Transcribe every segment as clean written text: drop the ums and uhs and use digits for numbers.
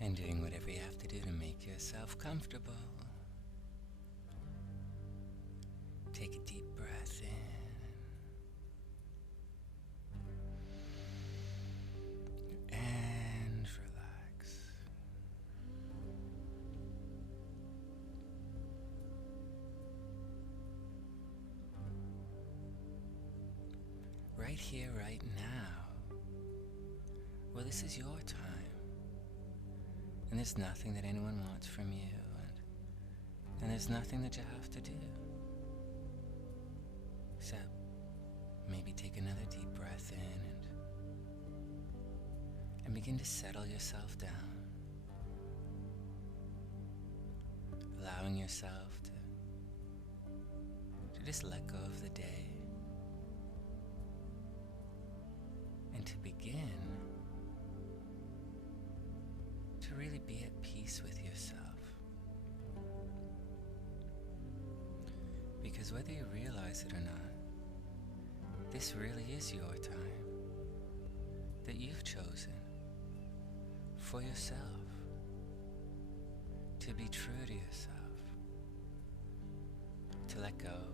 and doing whatever you have to do to make yourself comfortable. Take a deep breath in and relax. Right here, right now. Well, this is your time. And there's nothing that anyone wants from you, and there's nothing that you have to do. Except maybe take another deep breath in and begin to settle yourself down. Allowing yourself to just let go of the day. And to begin to really be at peace with yourself. Because whether you realize it or not, this really is your time that you've chosen for yourself, to be true to yourself, to let go,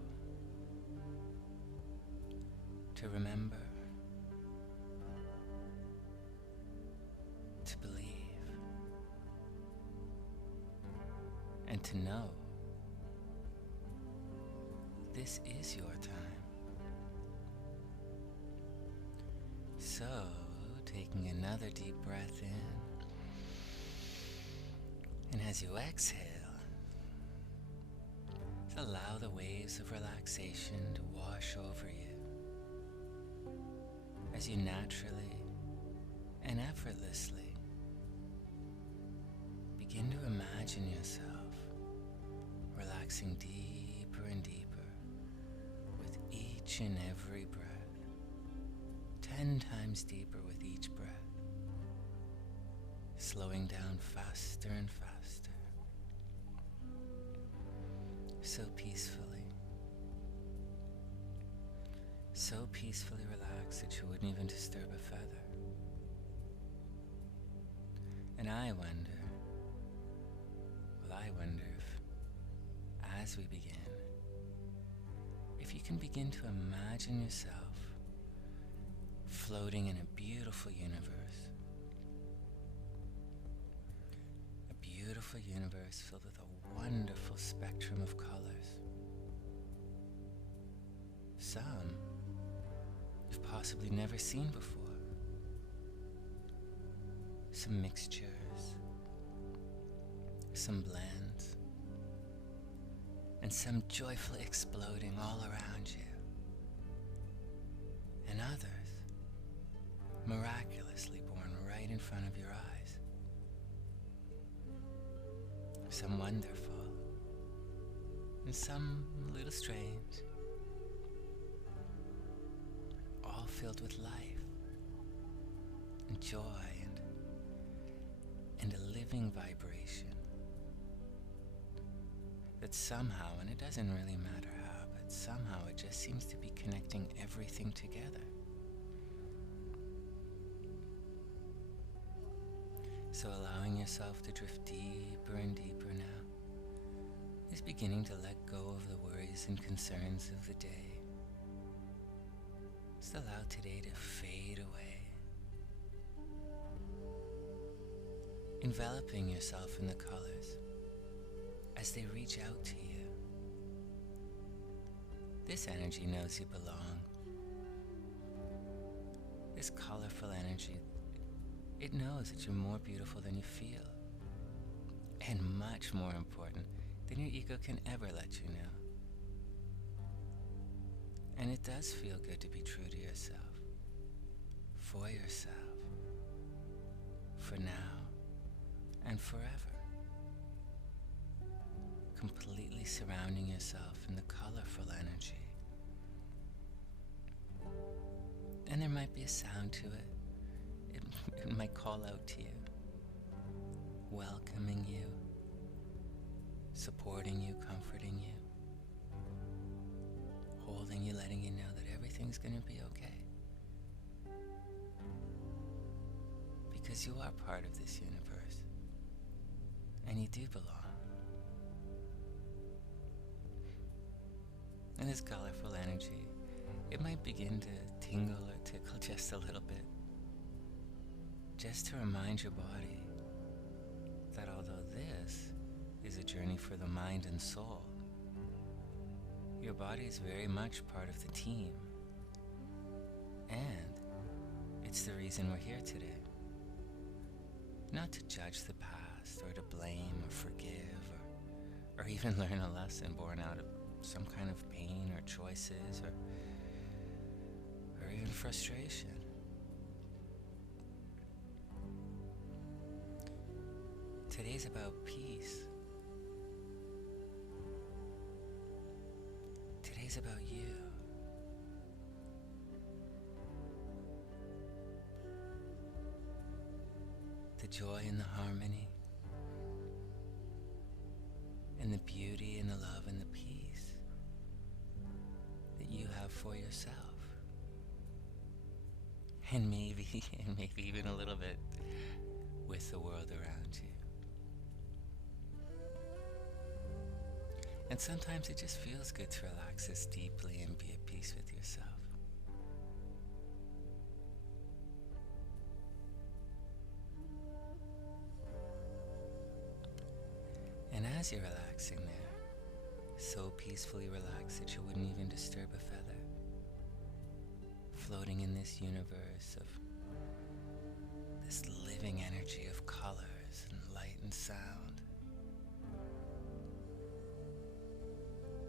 to remember, to believe, and to know this is your time. So, taking another deep breath in, and as you exhale, allow the waves of relaxation to wash over you as you naturally and effortlessly begin to imagine yourself relaxing deeper and deeper with each and every breath, 10 times deeper with each breath, slowing down faster and faster, so peacefully relaxed that you wouldn't even disturb a feather. And I wonder if, as we begin, if you can begin to imagine yourself floating in a beautiful universe. A beautiful universe filled with a wonderful spectrum of colors. Some you've possibly never seen before. Some mixtures, some blends, and some joyfully exploding all around you. And others miraculously born right in front of your eyes. Some wonderful, and some a little strange, all filled with life and joy and a living vibration that somehow, and it doesn't really matter how, but somehow it just seems to be connecting everything together. So allowing yourself to drift deeper and deeper now is beginning to let go of the worries and concerns of the day. Just allow today to fade away. Enveloping yourself in the colors as they reach out to you. This energy knows you belong. This colorful energy, it knows that you're more beautiful than you feel, and much more important than your ego can ever let you know. And it does feel good to be true to yourself, for yourself, for now and forever. Completely surrounding yourself in the colorful energy. And there might be a sound to it. It might call out to you, welcoming you, supporting you, comforting you, holding you, letting you know that everything's going to be okay. Because you are part of this universe. And you do belong. And this colorful energy, it might begin to tingle or tickle just a little bit, just to remind your body that although this is a journey for the mind and soul, your body is very much part of the team. And it's the reason we're here today. Not to judge the past, or to blame, or forgive, or even learn a lesson born out of some kind of pain, or choices, or even frustration. Today's about peace. Today's about you. The joy and the harmony, and the beauty and the love and the peace that you have for yourself. And maybe even a little bit with the world around you. And sometimes it just feels good to relax this deeply and be at peace with yourself. And as you're relaxing there, so peacefully relaxed that you wouldn't even disturb a feather, floating in this universe of this living energy of colors and light and sound,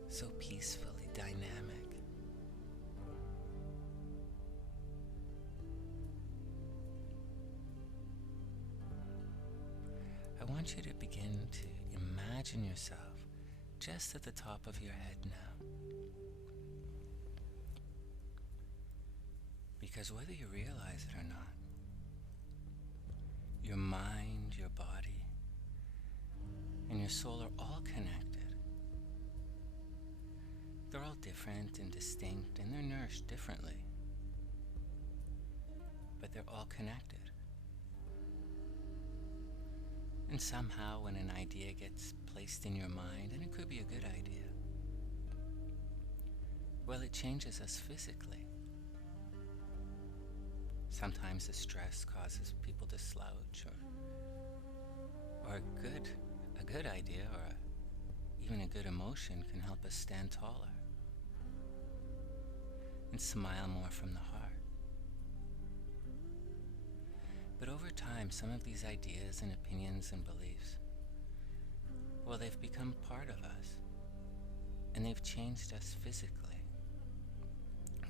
so peacefully dynamic. I want you to begin to imagine yourself just at the top of your head now. Because whether you realize it or not, your mind, your body, and your soul are all connected. They're all different and distinct, and they're nourished differently. But they're all connected. And somehow when an idea gets placed in your mind, and it could be a good idea, well, it changes us physically. Sometimes the stress causes people to slouch, or a good idea, or even a good emotion can help us stand taller and smile more from the heart. But over time, some of these ideas and opinions and beliefs, well, they've become part of us, and they've changed us physically,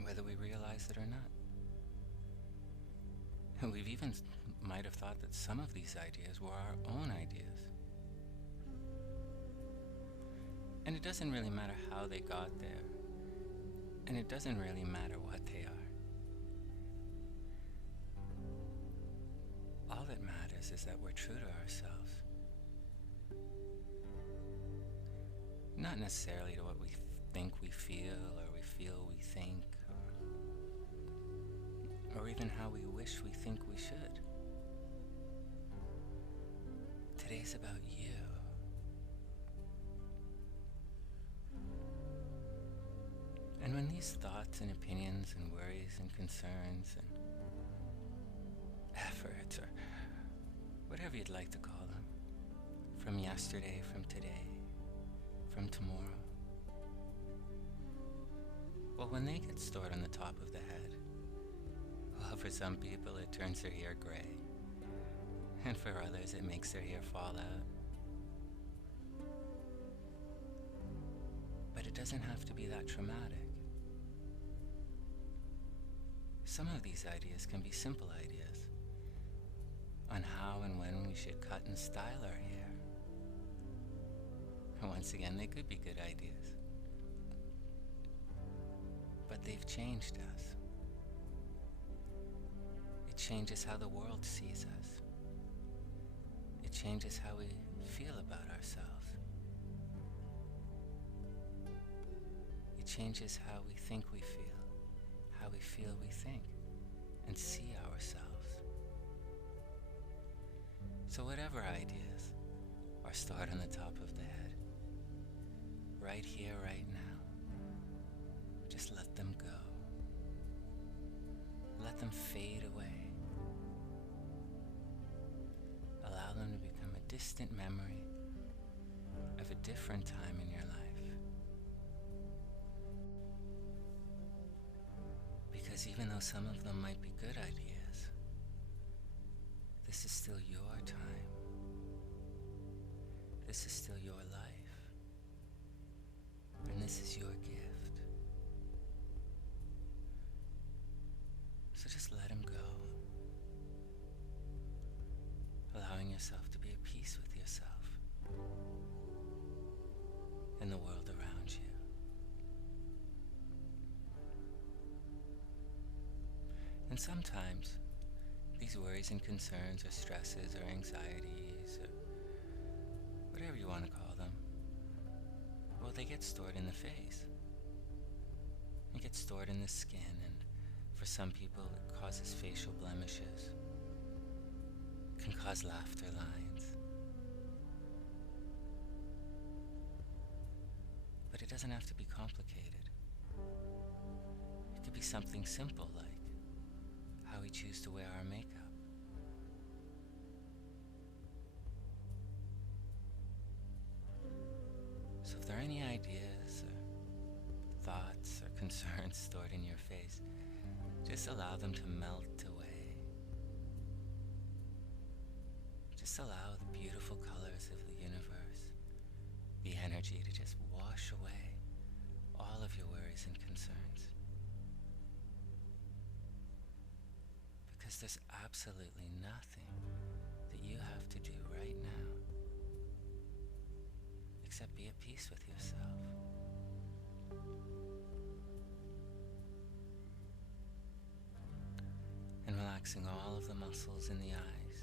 whether we realize it or not. And we've even might have thought that some of these ideas were our own ideas. And it doesn't really matter how they got there, and it doesn't really matter what they are. All that matters is that we're true to ourselves. Not necessarily to what we think we feel, or we feel we think, or even how we wish we think we should. Today's about you. And when these thoughts and opinions and worries and concerns and efforts, or whatever you'd like to call them, from yesterday, from today, from tomorrow, well, when they get stored on the top of the head, well, for some people it turns their hair gray, and for others it makes their hair fall out. But it doesn't have to be that traumatic. Some of these ideas can be simple ideas on how and when we should cut and style our hair. And once again, they could be good ideas. But they've changed us. It changes how the world sees us. It changes how we feel about ourselves. It changes how we think we feel, how we feel we think, and see ourselves. So whatever ideas are start on the top of the head. Right here, right now. Just let them go. Let them fade away. Allow them to become a distant memory of a different time in your life. Because even though some of them might be good ideas, this is still your time. This is still your life. And this is your gift. So just let him go. Allowing yourself to be at peace with yourself and the world around you. And sometimes these worries and concerns or stresses or anxieties or whatever you want to call them, well, they get stored in the face. They get stored in the skin, and for some people it causes facial blemishes. It can cause laughter lines. But it doesn't have to be complicated. It could be something simple like how we choose to wear our makeup. So if there are any ideas or thoughts or concerns stored in your face, just allow them to melt away. Just allow the beautiful colors of the universe, the energy to just wash away all of your worries and concerns. Because there's absolutely nothing that you have to do right now except be at peace with yourself. And relaxing all of the muscles in the eyes,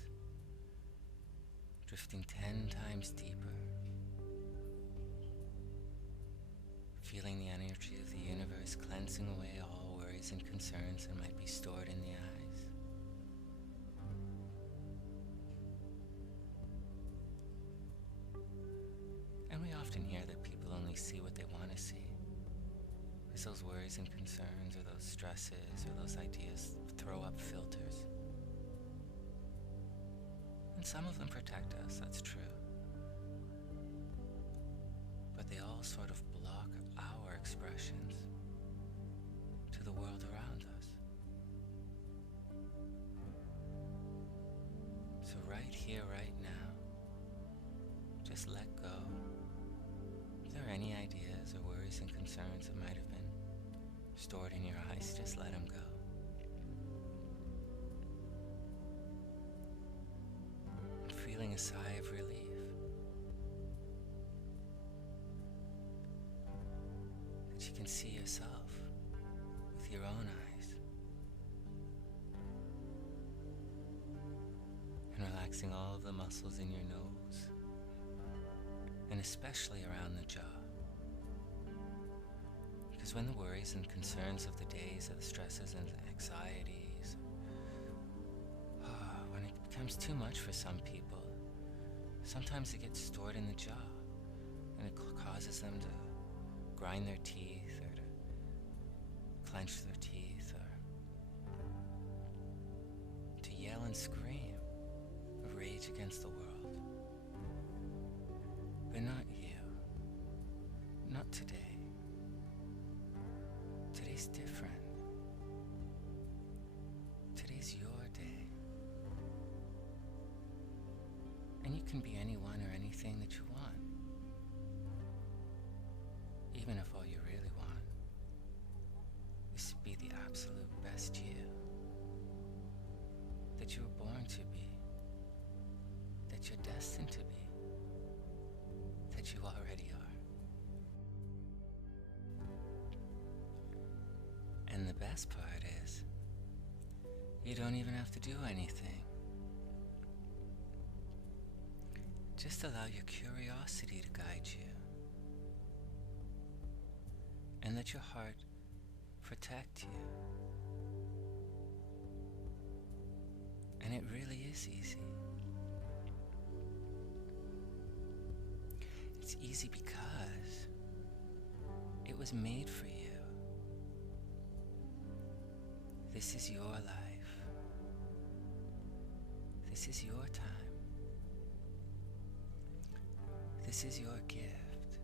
drifting 10 times deeper, feeling the energy of the universe cleansing away all worries and concerns that might be stored in the eyes. And we often hear that people only see what they want to see, because those worries and concerns or those stresses or those ideas throw up filters. And some of them protect us, that's true. But they all sort of block our expressions to the world around us. So right here, right now, just let go. If there are any ideas or worries and concerns that might have been stored in your eyes, just let them go. And feeling a sigh of relief. That you can see yourself with your own eyes. And relaxing all of the muscles in your nose, and especially around the jaw. Because when the worries and concerns of the days, or the stresses and anxieties, when it becomes too much for some people, sometimes it gets stored in the jaw, and it causes them to grind their teeth, or to clench their teeth, or to yell and scream of rage against the world. But not you. Not today. Today's different. Today's your day. And you can be anyone or anything that you want. Even if all you really want is to be the absolute best you that you were born to be, that you're destined to be, that you already are. And the best part is, you don't even have to do anything. Just allow your curiosity to guide you. And let your heart protect you. And it really is easy. It's easy because it was made for you. This is your life. This is your time. This is your gift.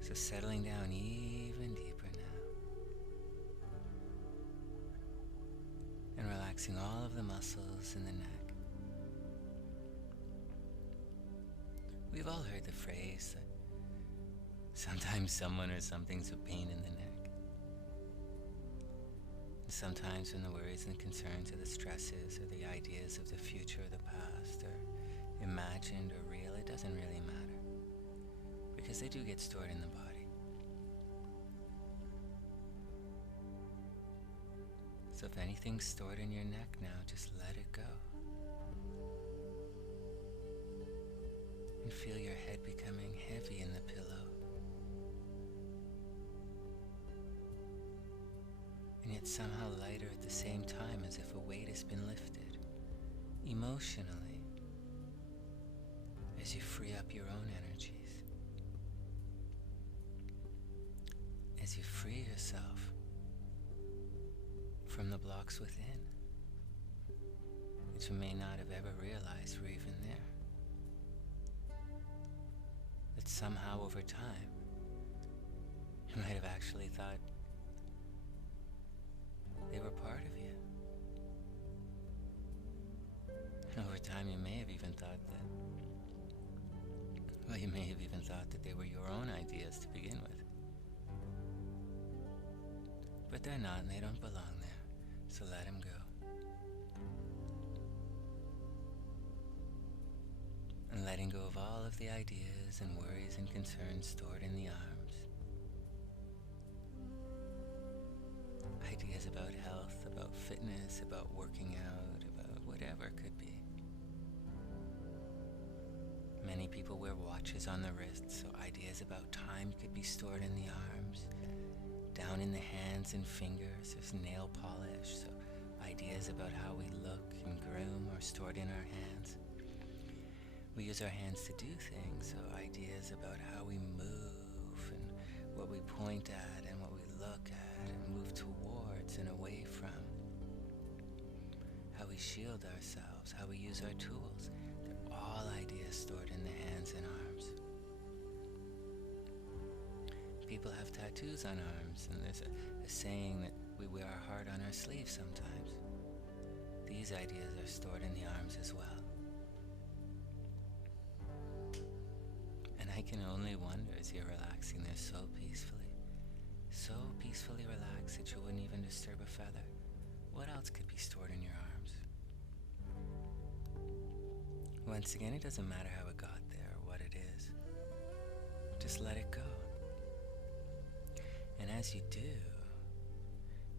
So settling down even deeper now. And relaxing all of the muscles in the neck. We've all heard the phrase that sometimes someone or something's a pain in the neck. And sometimes when the worries and concerns or the stresses or the ideas of the future or the past are imagined or real, it doesn't really matter. Because they do get stored in the body. So if anything's stored in your neck now, just let it go. And feel your head becoming heavy in the pillow. And yet somehow lighter at the same time, as if a weight has been lifted. Emotionally. As you free up your own energies. As you free yourself from the blocks within that you may not have ever realized were even there. That somehow over time you might have actually thought they were part of you. And over time you may have even thought that they were your own ideas to begin with. But they're not, and they don't belong there, so let them go. And letting go of all of the ideas and worries and concerns stored in the arms. Ideas about health, about fitness, about working out, about whatever it could be. Many people wear watches on their wrists, so ideas about time could be stored in the arms. Down in the hands and fingers, there's nail polish, so ideas about how we look and groom are stored in our hands. We use our hands to do things, so ideas about how we move and what we point at and what we look at and move towards and away from. How we shield ourselves, how we use our tools. They're all ideas stored in the hands and arms. People have tattoos on arms, and there's a saying that we wear our heart on our sleeve sometimes. These ideas are stored in the arms as well. And I can only wonder, as you're relaxing there so peacefully relaxed that you wouldn't even disturb a feather, what else could be stored in your arms? Once again, it doesn't matter how it got there or what it is. Just let it go. And as you do,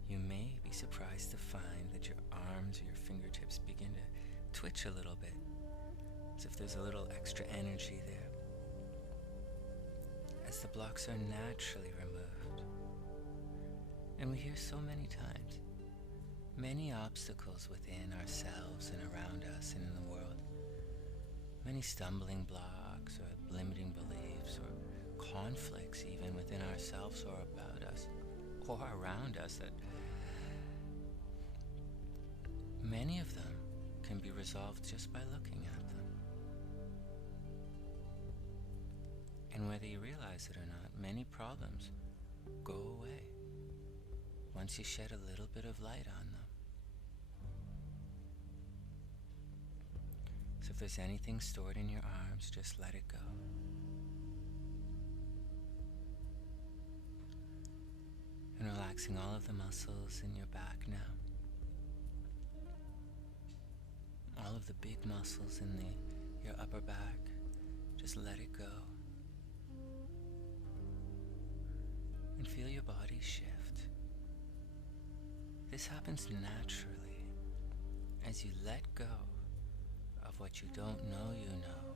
you may be surprised to find that your arms or your fingertips begin to twitch a little bit, as if there's a little extra energy there, as the blocks are naturally removed. And we hear so many times, many obstacles within ourselves and around us and in the world, many stumbling blocks or limiting beliefs or conflicts even within ourselves or about us or around us, that many of them can be resolved just by looking at them. And whether you realize it or not, many problems go away once you shed a little bit of light on them. So if there's anything stored in your arms, just let it go. And relaxing all of the muscles in your back now. All of the big muscles in your upper back, just let it go. And feel your body shift. This happens naturally as you let go of what you don't know you know.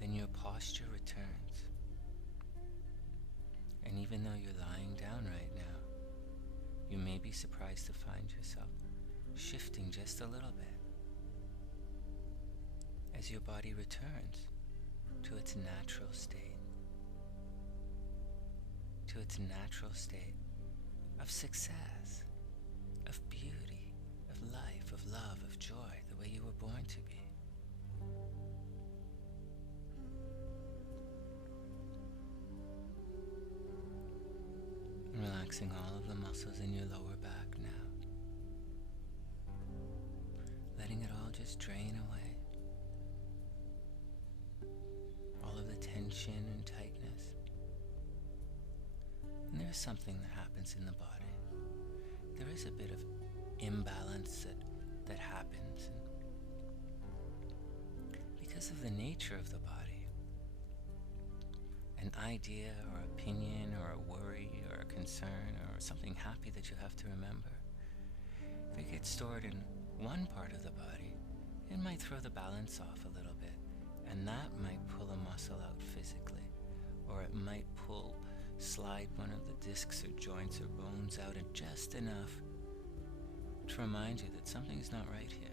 Then your posture returns. And even though you're lying down right now, you may be surprised to find yourself shifting just a little bit as your body returns to its natural state, to its natural state of success, of beauty, of life, of love, of joy, the way you were born to be. Relaxing all of the muscles in your lower back now. Letting it all just drain away. All of the tension and tightness. And there's something that happens in the body. There is a bit of imbalance that happens. And because of the nature of the body, an idea or opinion or a worry or a concern or something happy that you have to remember, if it gets stored in one part of the body, it might throw the balance off a little bit, and that might pull a muscle out physically, or it might slide one of the discs or joints or bones out and just enough to remind you that something's not right here.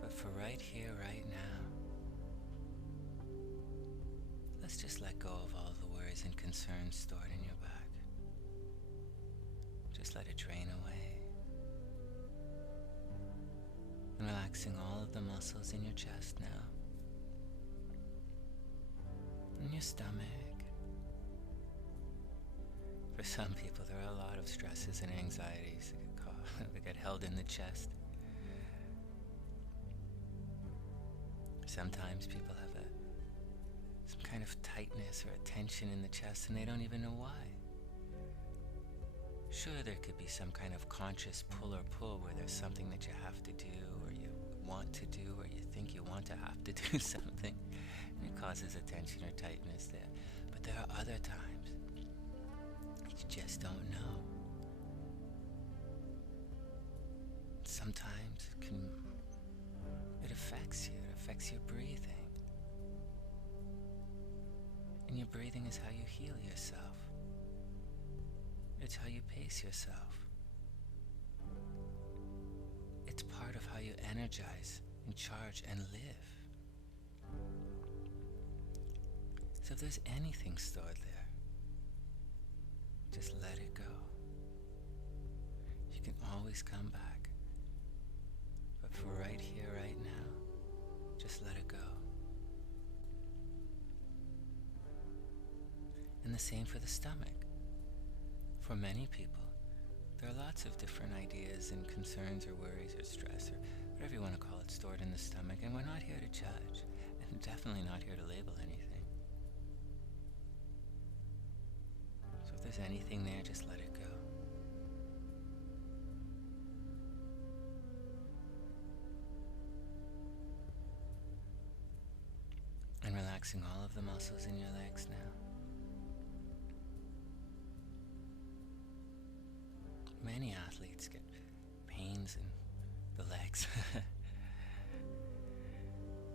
But for right here, right now, let's just let go of all the worries and concerns stored in your back. Just let it drain away. And relaxing all of the muscles in your chest now. And your stomach. For some people, there are a lot of stresses and anxieties that get held in the chest. Sometimes people have some kind of tightness or a tension in the chest and they don't even know why. Sure, there could be some kind of conscious pull or pull where there's something that you have to do or you want to do or you think you want to have to do something and it causes a tension or tightness there. But there are other times you just don't know. Sometimes it affects you. It affects your breathing. And your breathing is how you heal yourself. It's how you pace yourself. It's part of how you energize and charge and live. So if there's anything stored there, just let it go. You can always come back. But for right here, right now, just let it go. And the same for the stomach. For many people, there are lots of different ideas and concerns or worries or stress or whatever you want to call it stored in the stomach, and we're not here to judge, and definitely not here to label anything. So if there's anything there, just let it go. And relaxing all of the muscles in your legs now. Many athletes get pains in the legs.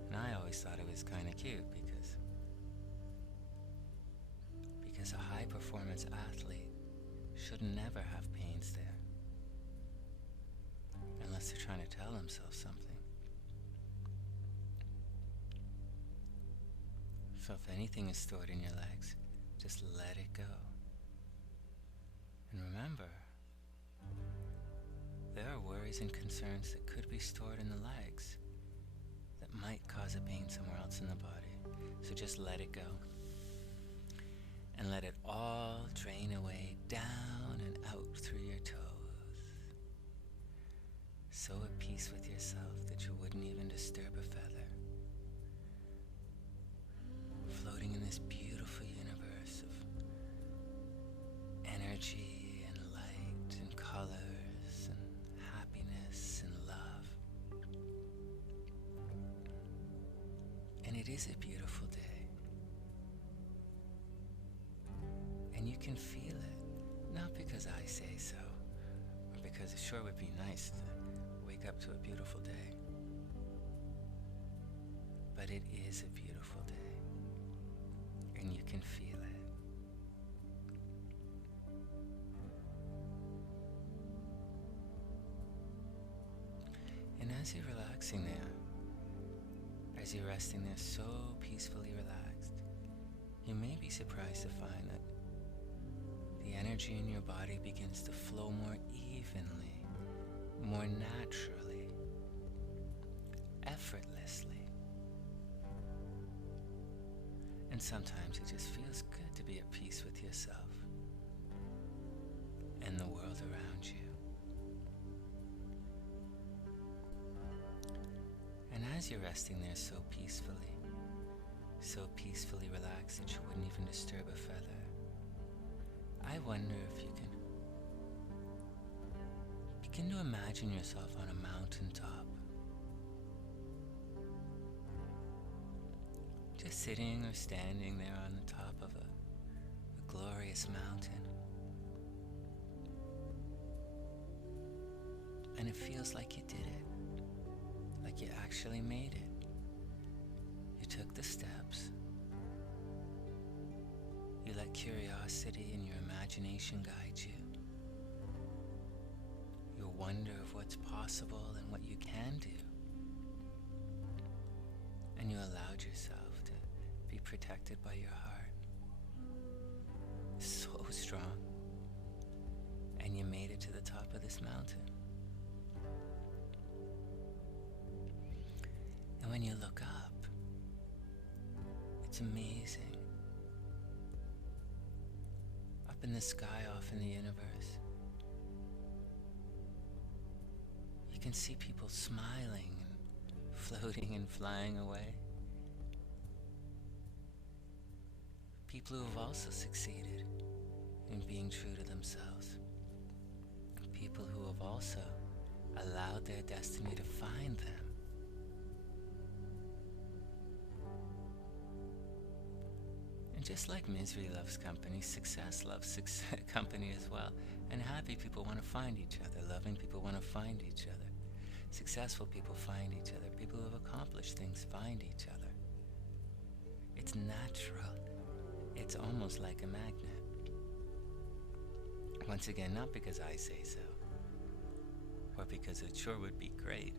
And I always thought it was kind of cute because a high performance athlete should never have pains there. Unless they're trying to tell themselves something. So if anything is stored in your legs, just let it go. And remember, there are worries and concerns that could be stored in the legs that might cause a pain somewhere else in the body. So just let it go. And let it all drain away down and out through your toes. So at peace with yourself that you wouldn't even disturb a feather. Floating in this beautiful universe of energy and light and color. And it is a beautiful day. And you can feel it, not because I say so, or because it sure would be nice to wake up to a beautiful day. But it is a beautiful day, and you can feel it. as you're relaxing there, as you're resting there so peacefully relaxed, you may be surprised to find that the energy in your body begins to flow more evenly, more naturally, effortlessly. And sometimes it just feels good to be at peace with yourself and the world around you. And as you're resting there so peacefully relaxed that you wouldn't even disturb a feather, I wonder if you can begin to imagine yourself on a mountaintop, just sitting or standing there on the top of a glorious mountain. And it feels like you did it, like you actually made it. You took the steps. You let curiosity and your imagination guide you. Your wonder of what's possible and what you can do. And you allowed yourself to be protected by your heart. So strong. And you made it to the top of this mountain. And when you look up, it's amazing. Up in the sky, off in the universe, you can see people smiling and floating and flying away. People who have also succeeded in being true to themselves. People who have also allowed their destiny to find them. And just like misery loves company, success loves company as well. And happy people want to find each other. Loving people want to find each other. Successful people find each other. People who have accomplished things find each other. It's natural. It's almost like a magnet. Once again, not because I say so, or because it sure would be great,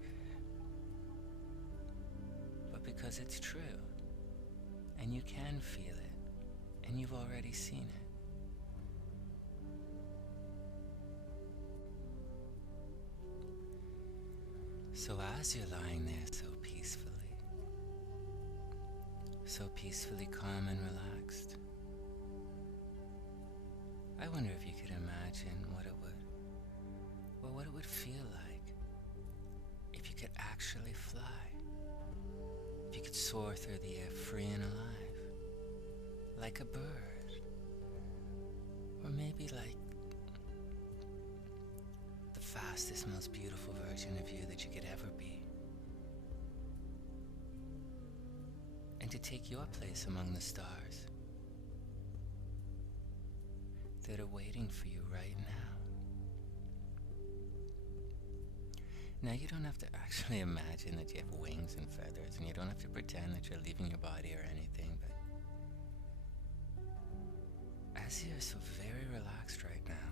but because it's true. And you can feel it. And you've already seen it. So as you're lying there so peacefully calm and relaxed, I wonder if you could imagine what it would feel like if you could actually fly, if you could soar through the air free and alive, like a bird, or maybe like the fastest, most beautiful version of you that you could ever be. And to take your place among the stars that are waiting for you right now. Now, you don't have to actually imagine that you have wings and feathers, and you don't have to pretend that you're leaving your body or anything, but as you're so very relaxed right now,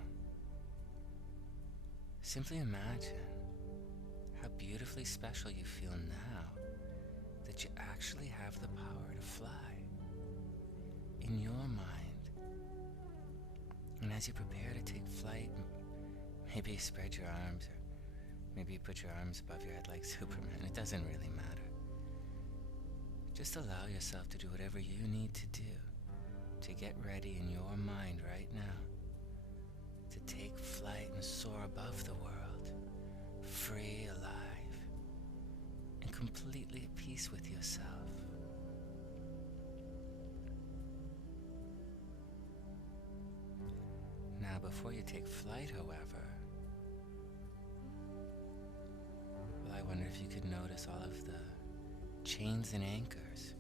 simply imagine how beautifully special you feel now that you actually have the power to fly in your mind. And as you prepare to take flight, maybe you spread your arms, or maybe you put your arms above your head like Superman. It doesn't really matter. Just allow yourself to do whatever you need to do to get ready in your mind right now to take flight and soar above the world, free, alive, and completely at peace with yourself. Now, before you take flight, however, well, I wonder if you could notice all of the chains and anchors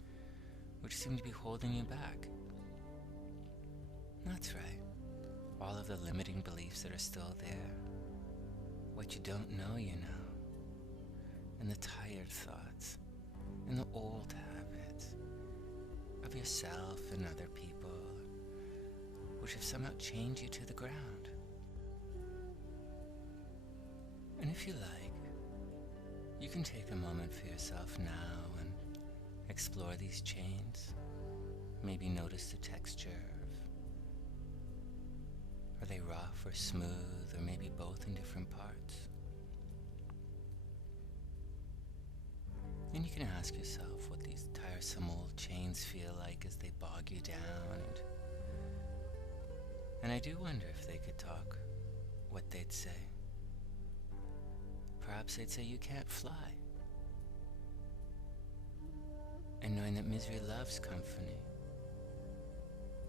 which seem to be holding you back. That's right. All of the limiting beliefs that are still there. What you don't know, you know. And the tired thoughts. And the old habits of yourself and other people, which have somehow chained you to the ground. And if you like, You can take a moment for yourself now and explore these chains. Maybe notice the texture. Are they rough or smooth, or maybe both in different parts? And you can ask yourself what these tiresome old chains feel like as they bog you down. And I do wonder if they could talk, what they'd say. Perhaps they'd say you can't fly. And knowing that misery loves company,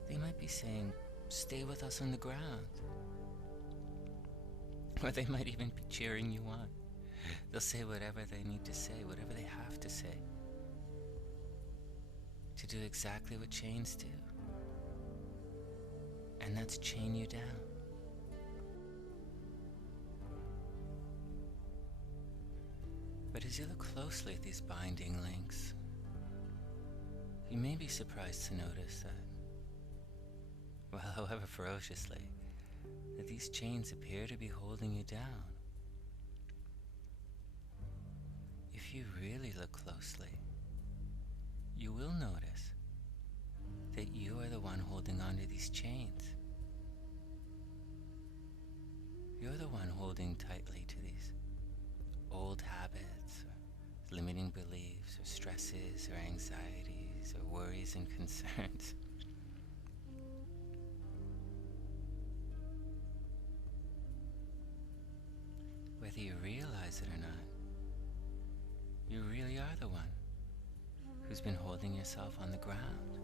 they might be saying, stay with us on the ground. Or they might even be cheering you on. They'll say whatever they need to say, whatever they have to say, to do exactly what chains do. And that's chain you down. But as you look closely at these binding links, you may be surprised to notice that, well, however ferociously, that these chains appear to be holding you down. If you really look closely, you will notice that you are the one holding on to these chains. You're the one holding tightly to these old habits, or limiting beliefs, or stresses, or anxieties, or worries and concerns. Whether you realize it or not, you really are the one who's been holding yourself on the ground.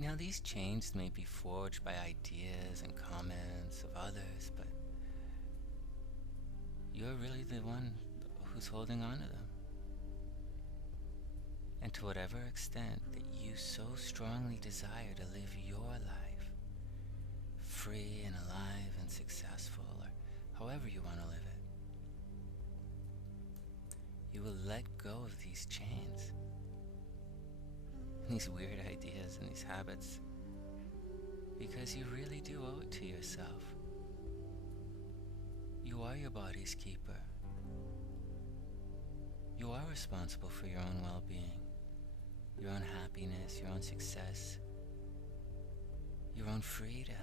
Now, these chains may be forged by ideas and comments of others, but you're really the one who's holding on to them. And to whatever extent that you so strongly desire to live your life, free and alive and successful, or however you want to live it, you will let go of these chains, these weird ideas and these habits, because you really do owe it to yourself. You are your body's keeper. You are responsible for your own well-being, your own happiness, your own success, your own freedom.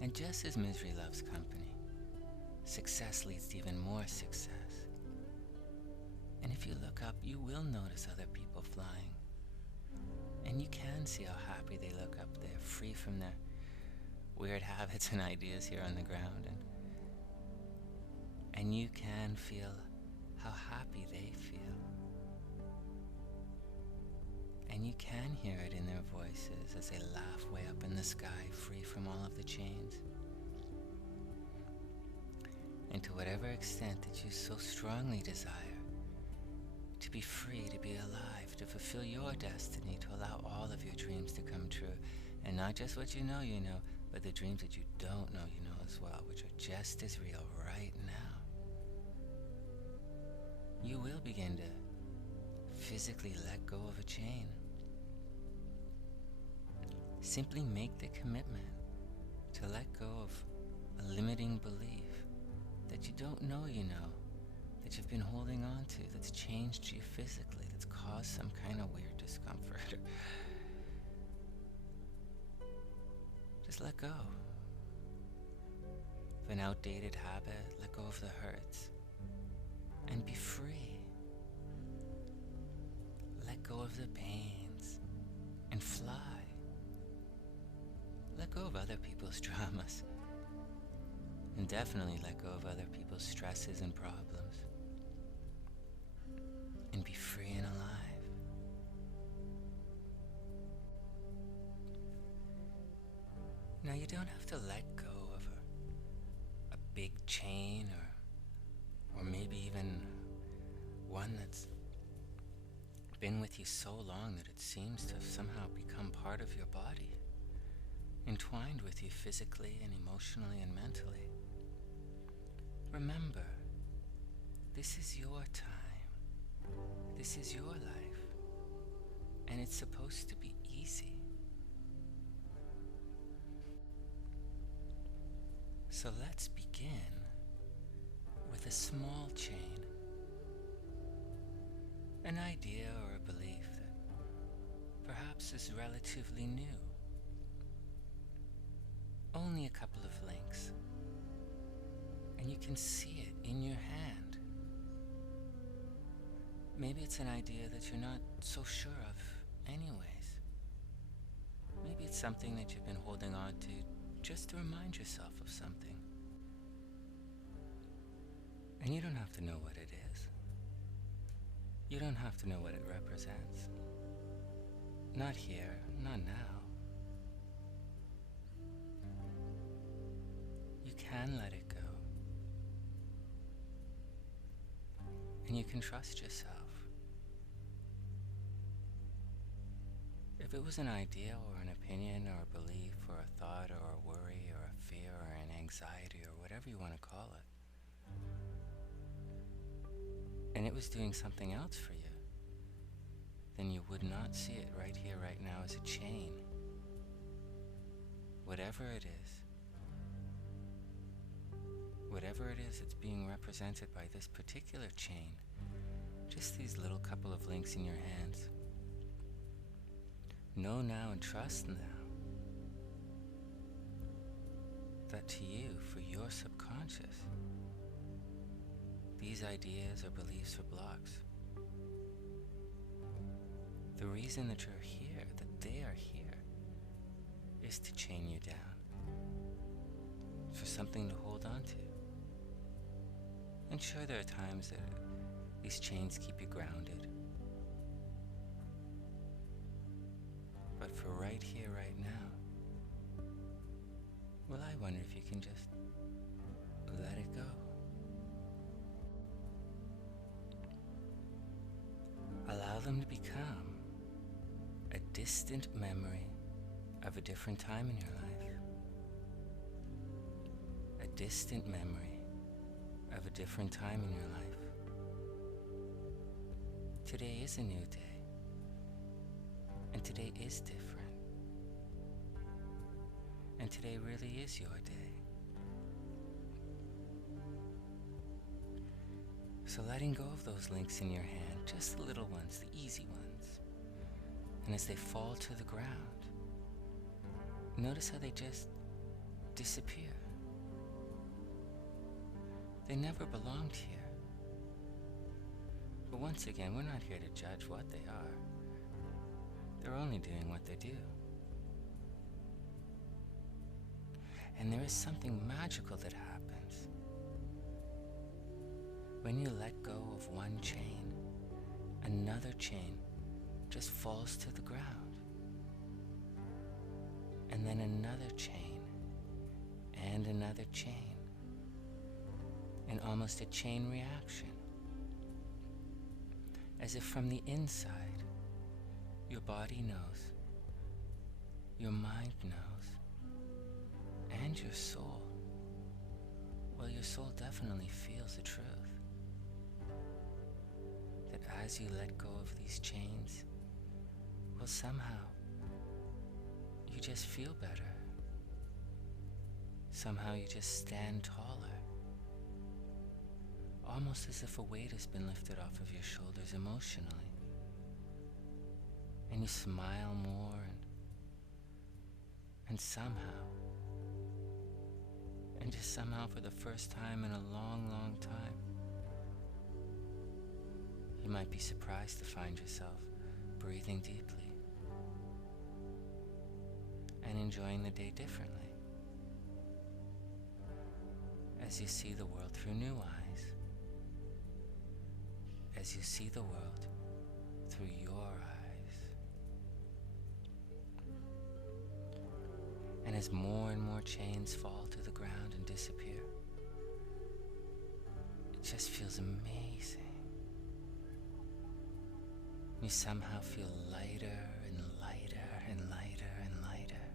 And just as misery loves company, success leads to even more success. And if you look up, you will notice other people flying. And you can see how happy they look up there, free from their weird habits and ideas here on the ground. And you can feel how happy they feel. And you can hear it in their voices as they laugh way up in the sky, free from all of the chains. And to whatever extent that you so strongly desire to be free, to be alive, to fulfill your destiny, to allow all of your dreams to come true, and not just what you know, but the dreams that you don't know you know as well, which are just as real right now. You will begin to physically let go of a chain. Simply make the commitment to let go of a limiting belief that you don't know you know, that you've been holding on to, that's changed you physically, that's caused some kind of weird discomfort. Just let go of an outdated habit, let go of the hurts, and be free. Let go of the pains and fly. Let go of other people's dramas, and definitely let go of other people's stresses and problems, and be free and alive. Now, you don't have to let go of a big chain, or maybe even one that's been with you so long that it seems to have somehow become part of your body, entwined with you physically and emotionally and mentally. Remember, this is your time. This is your life. And it's supposed to be easy. So let's begin with a small chain, an idea or a belief that perhaps is relatively new. Only a couple of links, and you can see it in your hand. Maybe it's an idea that you're not so sure of anyways. Maybe it's something that you've been holding on to just to remind yourself of something. And you don't have to know what it is. You don't have to know what it represents. Not here, not now. You can let it go. And you can trust yourself. If it was an idea or an opinion or a belief or a thought or a worry or a fear or an anxiety or whatever you want to call it, and it was doing something else for you, then you would not see it right here, right now as a chain. Whatever it is that's being represented by this particular chain, just these little couple of links in your hands. Know now and trust now that to you, for your subconscious, these ideas or beliefs or blocks, the reason that you're here, that they are here, is to chain you down, for something to hold on to. And sure, there are times that these chains keep you grounded. But for right here, right now, well, I wonder if you can just let it go. Allow them to become a distant memory of a different time in your life. A distant memory of a different time in your life. Today is a new day. And today is different. And today really is your day. So letting go of those links in your hand, just the little ones, the easy ones. And as they fall to the ground, notice how they just disappear. They never belonged here. But once again, we're not here to judge what they are. They're only doing what they do. And there is something magical that happens when you let go of one chain. Another chain just falls to the ground, and then another chain and another chain, and almost a chain reaction, as if from the inside your body knows, your mind knows, and your soul, well, your soul definitely feels the truth, that as you let go of these chains, well, somehow you just feel better. Somehow you just stand taller, almost as if a weight has been lifted off of your shoulders emotionally. And you smile more, and somehow, and just somehow for the first time in a long, long time, you might be surprised to find yourself breathing deeply and enjoying the day differently, as you see the world through new eyes, as you see the world through your eyes. And as more and more chains fall to the ground and disappear, it just feels amazing. You somehow feel lighter and lighter and lighter and lighter,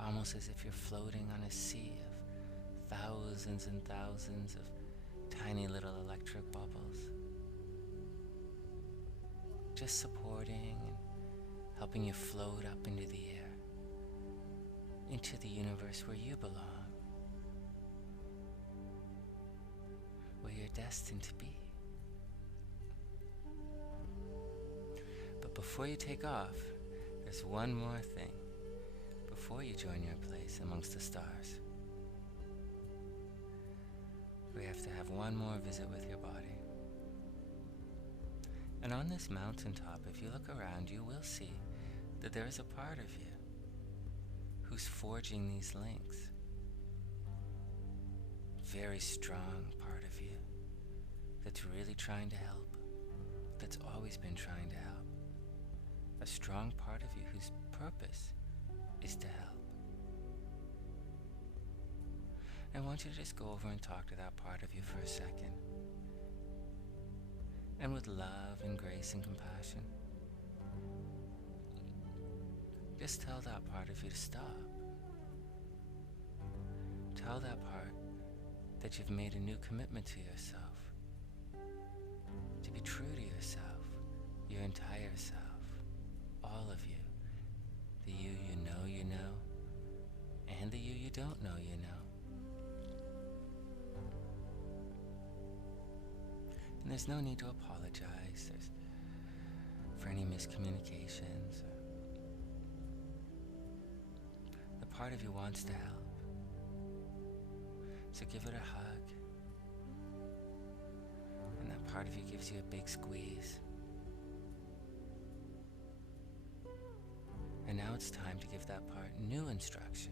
almost as if you're floating on a sea of thousands and thousands of tiny little electric bubbles, just supporting and helping you float up into the air, into the universe where you belong. destined to be. But before you take off, there's one more thing. Before you join your place amongst the stars, we have to have one more visit with your body. And on this mountaintop, if you look around, you will see that there is a part of you who's forging these links. Very strong part of you that's really trying to help, that's always been trying to help. A strong part of you whose purpose is to help. I want you to just go over and talk to that part of you for a second. And with love and grace and compassion, just tell that part of you to stop. Tell that part that you've made a new commitment to yourself, to be true to yourself, your entire self, all of you, the you you know, and the you don't know you know. And there's no need to apologize for any miscommunications. The part of you wants to help. So give it a hug. And that part of you gives you a big squeeze. And now it's time to give that part new instructions.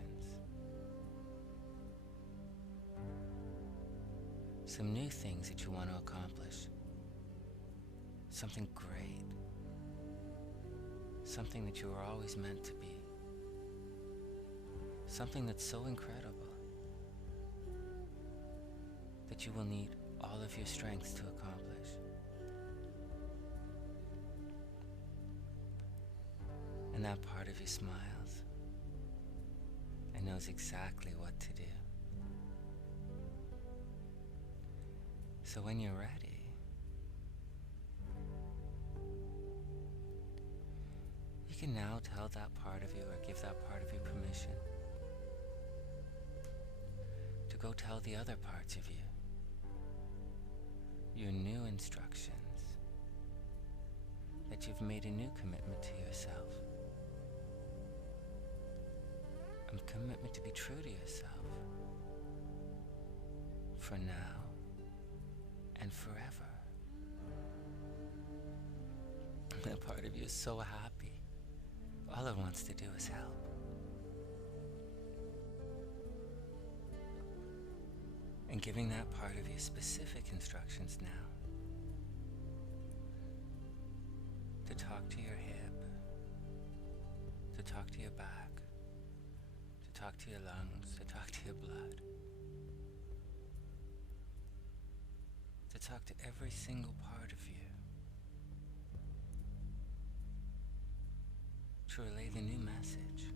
Some new things that you want to accomplish. Something great. Something that you were always meant to be. Something that's so incredible that you will need all of your strengths to accomplish. And that part of you smiles and knows exactly what to do. So when you're ready, you can now tell that part of you, or give that part of you permission to go tell the other parts of you your new instructions, that you've made a new commitment to yourself. A commitment to be true to yourself for now and forever. That part of you is so happy. All it wants to do is help. And giving that part of you specific instructions now. To talk to your hip, to talk to your back, to talk to your lungs, to talk to your blood. To talk to every single part of you. To relay the new message.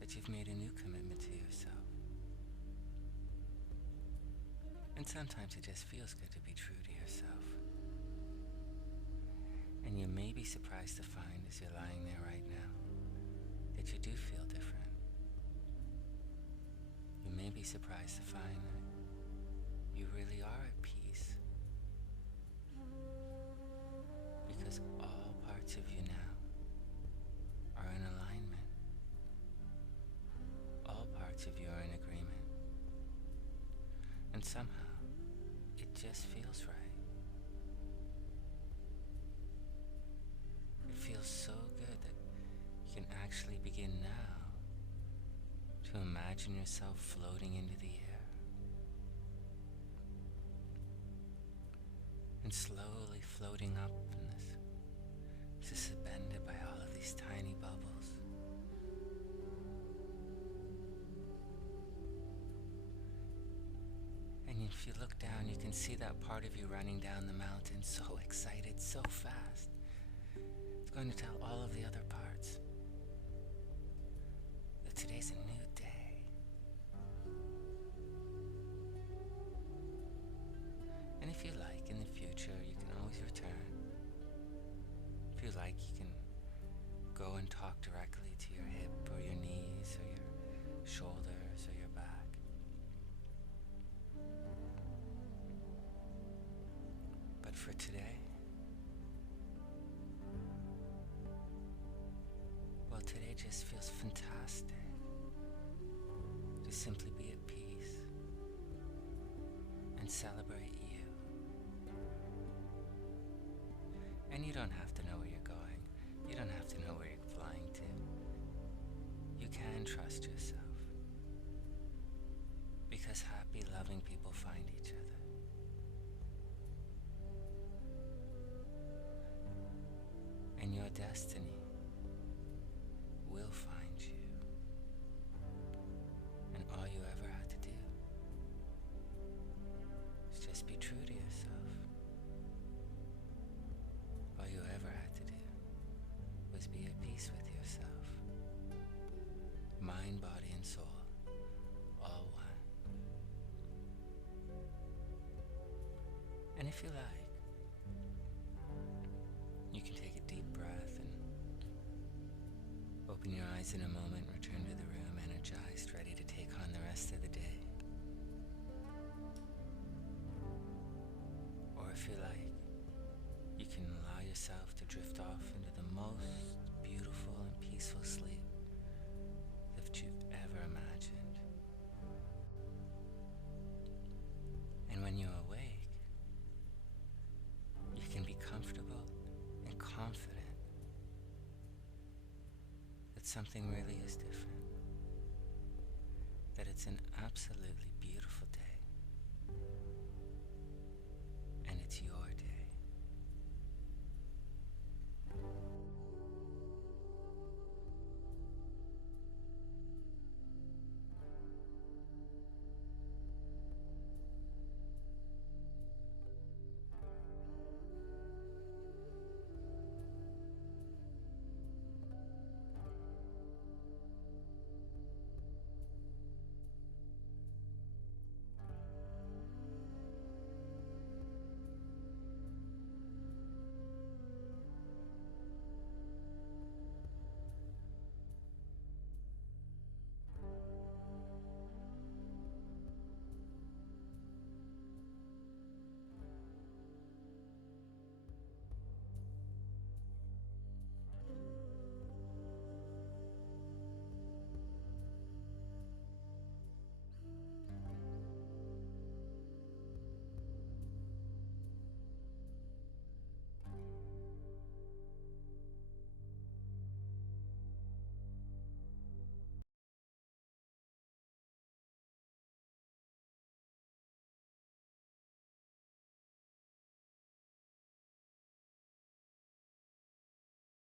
That you've made a new commitment to yourself. And sometimes it just feels good to be true to yourself. And you may be surprised to find, as you're lying there right now, that you do feel different. You may be surprised to find that you really are at peace. Because all parts of you now are in alignment. All parts of you are in agreement. And somehow, it just feels right. It feels so good that you can actually begin now to imagine yourself floating into the air. And slowly floating up in this, suspended by all of these tiny bubbles. And if you look down, you can see that part of you running down the mountain, so excited, so fast. It's going to tell all of the other parts that today's a new day. And if you like, in the future, you can always return. If you like, you can go and talk directly to your hip or your knees or your shoulders or your back. for today? Well, today just feels fantastic. To simply be at peace and celebrate you. And you don't have to know where you're going. You don't have to know where you're flying to. You can trust yourself. Because happy, loving people find each other. And your destiny will find you. And all you ever had to do is just be true to yourself. All you ever had to do was be at peace with yourself. Mind, body, and soul, all one. And if you like, you can take a deep breath and open your eyes in a moment, return to the room energized, ready to take on the rest of the day. Or if you like, you can allow yourself to drift off into the most beautiful and peaceful sleep that you've ever imagined. And when you're awake, you can be comfortable and confident that something really is different, that it's an absolutely beautiful day, and it's your day.